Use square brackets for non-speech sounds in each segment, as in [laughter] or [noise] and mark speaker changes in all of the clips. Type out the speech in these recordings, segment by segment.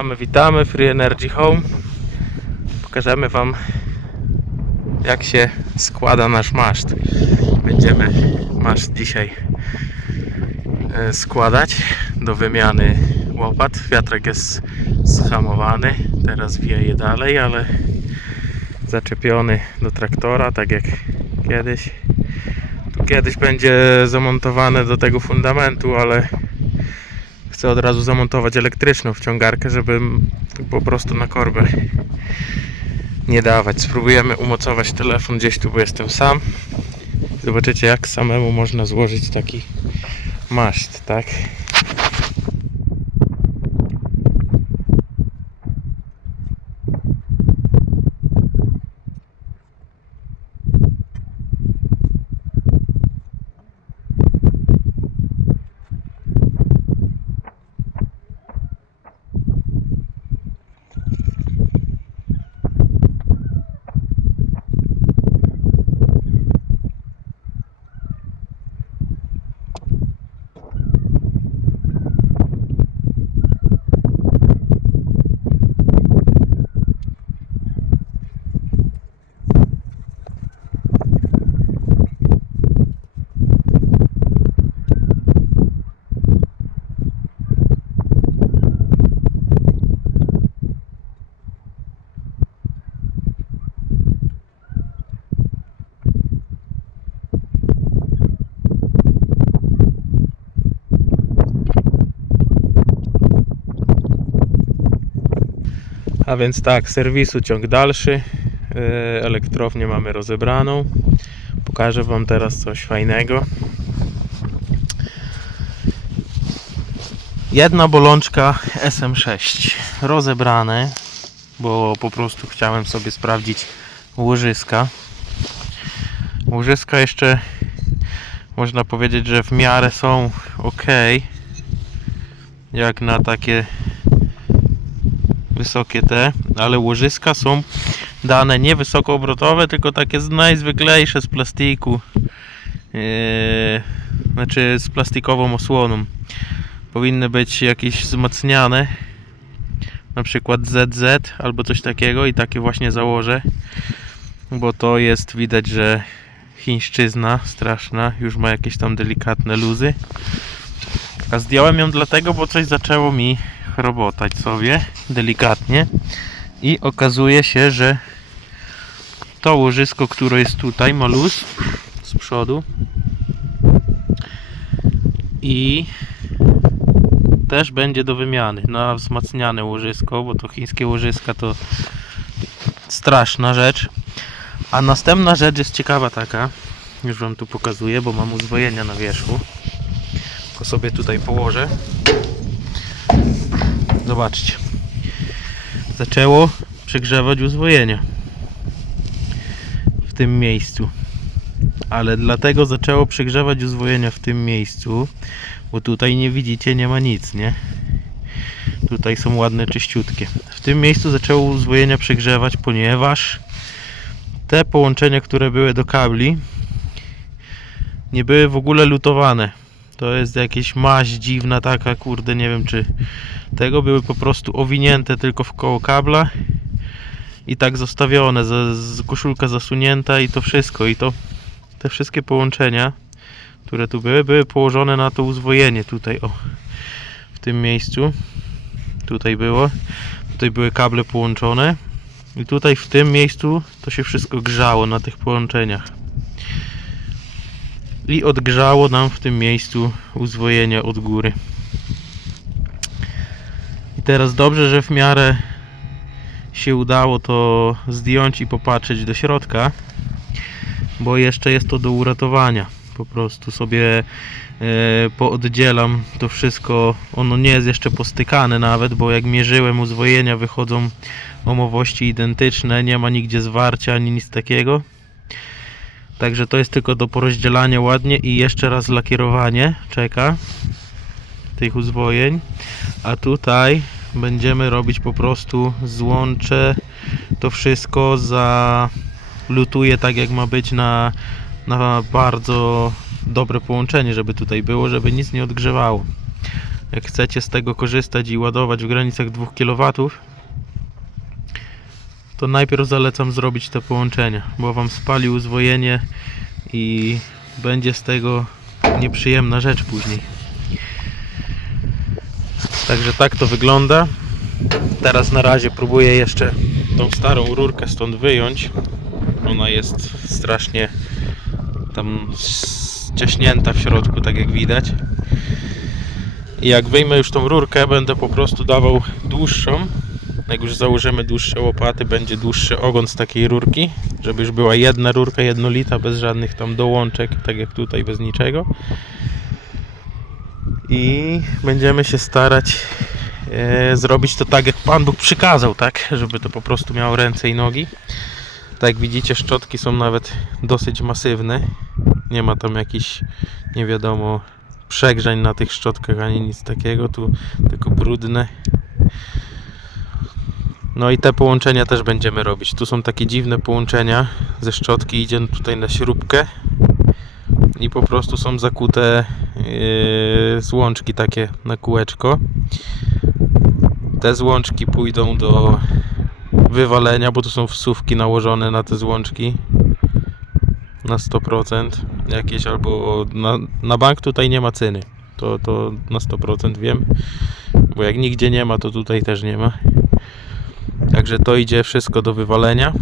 Speaker 1: Witamy, witamy Free Energy Home. Pokażemy Wam jak się składa nasz maszt. Będziemy maszt dzisiaj e, składać do wymiany łopat. Wiatrak jest zhamowany, teraz wieje dalej, ale zaczepiony do traktora, tak jak kiedyś. Tu kiedyś będzie zamontowane do tego fundamentu, ale chcę od razu zamontować elektryczną wciągarkę, żeby po prostu na korbę nie dawać. Spróbujemy umocować telefon gdzieś tu, bo jestem sam. Zobaczycie jak samemu można złożyć taki maszt, tak? A więc tak, serwisu ciąg dalszy. Yy, Elektrownię mamy rozebraną. Pokażę Wam teraz coś fajnego. Jedna bolączka SM6 rozebrane, bo po prostu chciałem sobie sprawdzić łożyska. Łożyska jeszcze można powiedzieć, że w miarę są ok. Jak na takie wysokie te, ale łożyska są dane nie wysokoobrotowe, tylko takie najzwyklejsze z plastiku. Eee, znaczy z plastikową osłoną. Powinny być jakieś wzmacniane. Na przykład ZZ albo coś takiego i takie właśnie założę. Bo to jest widać, że chińszczyzna straszna, już ma jakieś tam delikatne luzy. A zdjąłem ją dlatego, bo coś zaczęło mi chrobotać sobie delikatnie i okazuje się, że to łożysko, które jest tutaj ma luz z przodu i też będzie do wymiany na wzmacniane łożysko, bo to chińskie łożyska to straszna rzecz. A następna rzecz jest ciekawa taka, już wam tu pokazuję, bo mam uzwojenia na wierzchu. Tylko sobie tutaj położę. Zobaczcie. Zaczęło przegrzewać uzwojenia w tym miejscu. Ale dlatego zaczęło przegrzewać uzwojenia w tym miejscu, bo tutaj nie widzicie, nie ma nic, nie? Tutaj są ładne, czyściutkie. W tym miejscu zaczęło uzwojenia przegrzewać, ponieważ te połączenia, które były do kabli, nie były w ogóle lutowane. To jest jakaś maź dziwna taka, kurde, nie wiem czy tego były po prostu owinięte tylko w koło kabla i tak zostawione, z, z koszulka zasunięta i to wszystko. I to te wszystkie połączenia, które tu były, były położone na to uzwojenie tutaj, o w tym miejscu. Tutaj było, tutaj były kable połączone. I tutaj w tym miejscu to się wszystko grzało na tych połączeniach i odgrzało nam w tym miejscu uzwojenie od góry. I teraz dobrze, że w miarę się udało to zdjąć i popatrzeć do środka, bo jeszcze jest to do uratowania. Po prostu sobie e, pooddzielam to wszystko. Ono nie jest jeszcze postykane nawet, bo jak mierzyłem uzwojenia wychodzą omowości identyczne, nie ma nigdzie zwarcia ani nic takiego. Także to jest tylko do porozdzielania ładnie i jeszcze raz lakierowanie czeka tych uzwojeń. A tutaj będziemy robić po prostu złącze to wszystko za lutuje tak jak ma być na, na bardzo dobre połączenie, żeby tutaj było, żeby nic nie odgrzewało. jak chcecie z tego korzystać i ładować w granicach 2 kW, to najpierw zalecam zrobić te połączenia, bo Wam spali uzwojenie i będzie z tego nieprzyjemna rzecz później. Także tak to wygląda. Teraz na razie próbuję jeszcze tą starą rurkę stąd wyjąć. Ona jest strasznie tam ścieśnięta w środku, tak jak widać. I jak wyjmę już tą rurkę, będę po prostu dawał dłuższą. Jak już założymy dłuższe łopaty, będzie dłuższy ogon z takiej rurki, żeby już była jedna rurka jednolita, bez żadnych tam dołączek, tak jak tutaj, bez niczego. I będziemy się starać e, zrobić to tak, jak Pan Bóg przykazał, tak? Żeby to po prostu miało ręce i nogi. Tak jak widzicie, szczotki są nawet dosyć masywne. Nie ma tam jakichś, nie wiadomo, przegrzań na tych szczotkach ani nic takiego, tu tylko brudne. No i te połączenia też będziemy robić. Tu są takie dziwne połączenia ze szczotki, idzie tutaj na śrubkę i po prostu są zakute yy, złączki takie na kółeczko. Te złączki pójdą do wywalenia, bo to są wsówki nałożone na te złączki na 100% jakieś albo na, na bank tutaj nie ma ceny. To, to na 100% wiem, bo jak nigdzie nie ma, to tutaj też nie ma. Także to idzie wszystko do wywalenia.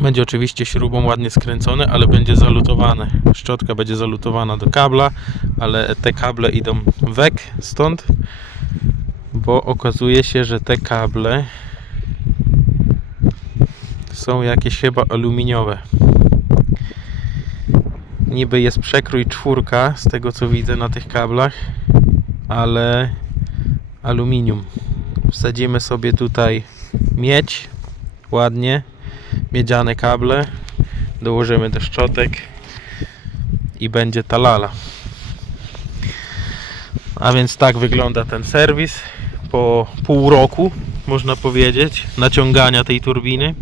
Speaker 1: Będzie oczywiście śrubą ładnie skręcone, ale będzie zalutowane. Szczotka będzie zalutowana do kabla, ale te kable idą wek stąd, bo okazuje się, że te kable są jakieś chyba aluminiowe. Niby jest przekrój czwórka z tego co widzę na tych kablach, ale aluminium. Wsadzimy sobie tutaj miedź, ładnie, miedziane kable, dołożymy do szczotek i będzie talala. A więc tak wygląda ten serwis po pół roku, można powiedzieć, naciągania tej turbiny.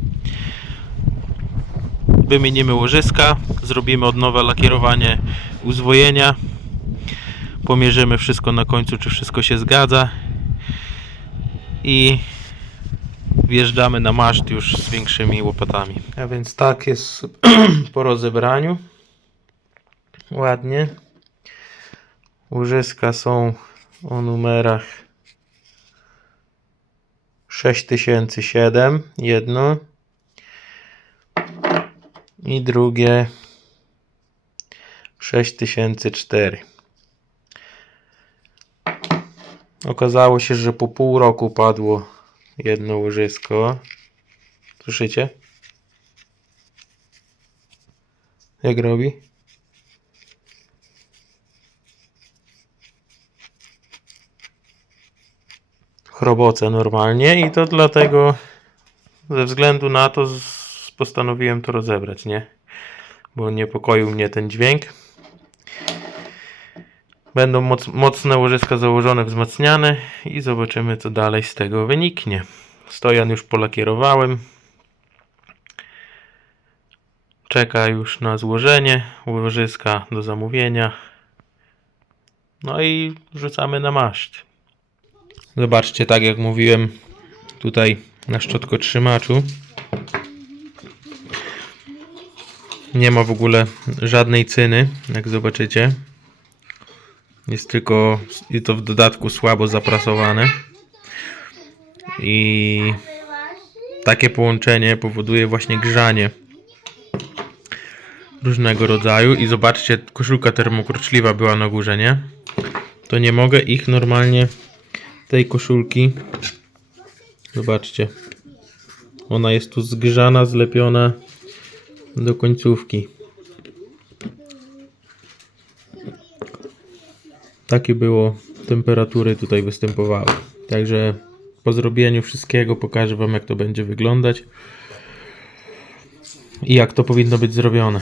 Speaker 1: Wymienimy łożyska, zrobimy od nowa lakierowanie uzwojenia, pomierzymy wszystko na końcu, czy wszystko się zgadza i wjeżdżamy na maszt już z większymi łopatami. A więc tak jest [clears throat] po rozebraniu. Ładnie. Łożyska są o numerach 6007 jedno i drugie 6004 Okazało się, że po pół roku padło jedno łożysko. Słyszycie? Jak robi? Chroboce normalnie i to dlatego ze względu na to postanowiłem to rozebrać, nie? Bo niepokoił mnie ten dźwięk. Będą moc, mocne łożyska założone, wzmacniane i zobaczymy co dalej z tego wyniknie. Stojan już polakierowałem. Czeka już na złożenie łożyska do zamówienia. No i wrzucamy na maść. Zobaczcie, tak jak mówiłem tutaj na szczotkotrzymaczu. Nie ma w ogóle żadnej cyny, jak zobaczycie. Jest tylko i to w dodatku słabo zaprasowane. I takie połączenie powoduje właśnie grzanie różnego rodzaju. I zobaczcie, koszulka termokruczliwa była na górze, nie? To nie mogę ich normalnie tej koszulki. Zobaczcie. Ona jest tu zgrzana, zlepiona do końcówki. Takie było temperatury tutaj występowały. Także po zrobieniu wszystkiego pokażę Wam jak to będzie wyglądać i jak to powinno być zrobione.